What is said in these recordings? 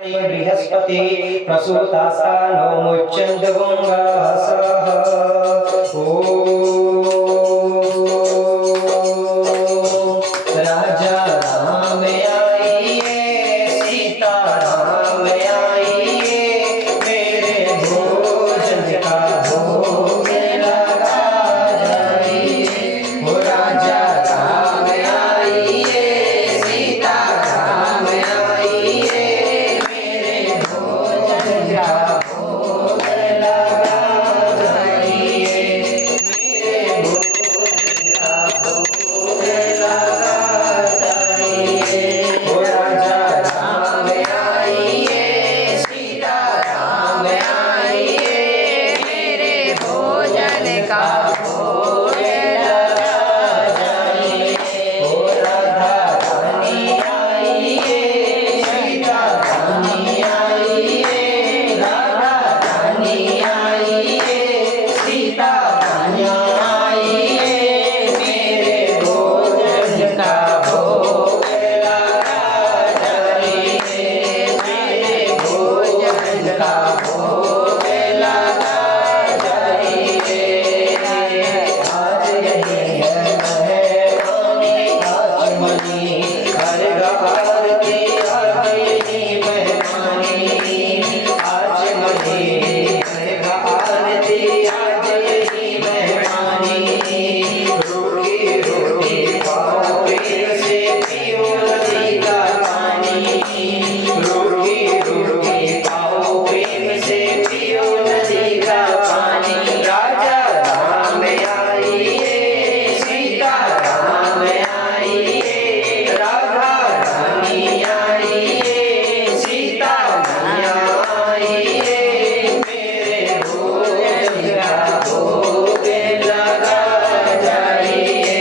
बृहस्पति प्रसूतासानो मुच्यन्तगुङ्गासः राजा राम आइए सीता राम आइए मेरे भोजन का भोग लगा जाइए ओ राजा राम आइए सीता राम आइए मेरे भोजन का भोग लगा जाइए मेरे भोजन का भोग लगा जाइए ओ राजा राम आइए सीता राम आइए मेरे भोजन का भोग लगा जाइए ओ राधा रानी आइए सीता रानी आइए राधा रानी आइए सीता रानी आइए मेरे भोजन का भोग लगा जाइए मेरे भोजन का भोग लगा जाइए आज यही है मेहमानी आज मनी हर आरती आज यही मेहमानी आज मनी हर आरती आज यही मेहमानी रूखी रूखी पाँव पीर से पियो नदी का पानी रूखी रूखी पाँव पीर से पियो नदी का पानी राजा राम आइए सीता राम आइए राधा रानी आइए सीता रानी आइए मेरे भोजन का भोग लगा जाइए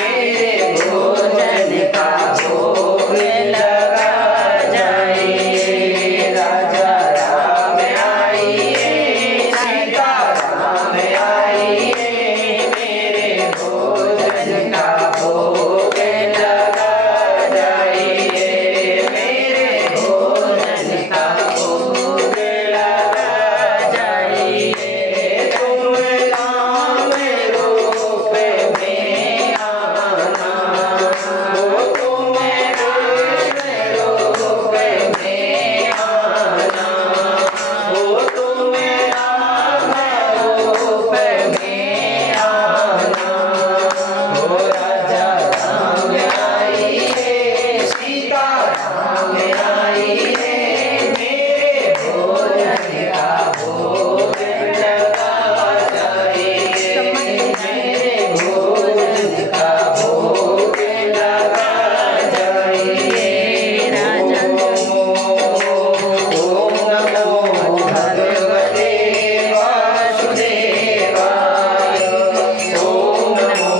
मेरे भोजन का भोग लगा जाइए राजा राम आइए सीता राम आइए मेरे भोजन का भोग लगा जाइए मेरे भोजन का भोग लगा जाइए तुम राम रूप में आना हो तुम राम रूप में आना हो तुम राम रूप में आना हो राजा राम आइए सीता राम आइए मेरे भोजन का भोग लगा जाइए मेरे भोजन का भोग लगा जाइए ओम नमो भगवते वासुदेवाय ओम नमो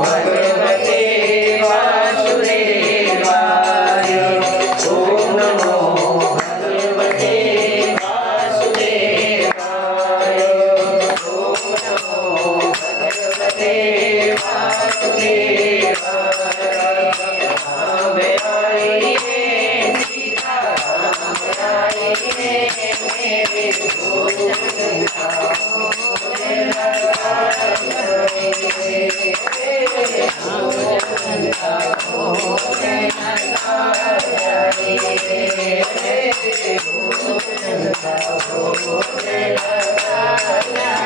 भगवते वासुदेवाय ओम नमो भगवते वासुदेवाय ओम नमो भगवते वासुदेवाय राम आइए सीता राम आइए मेरे भोजन का भोग लगा जाइए मेरे भोजन का भोग लगा जाइए मेरे भोजन का भोग लगा जाइए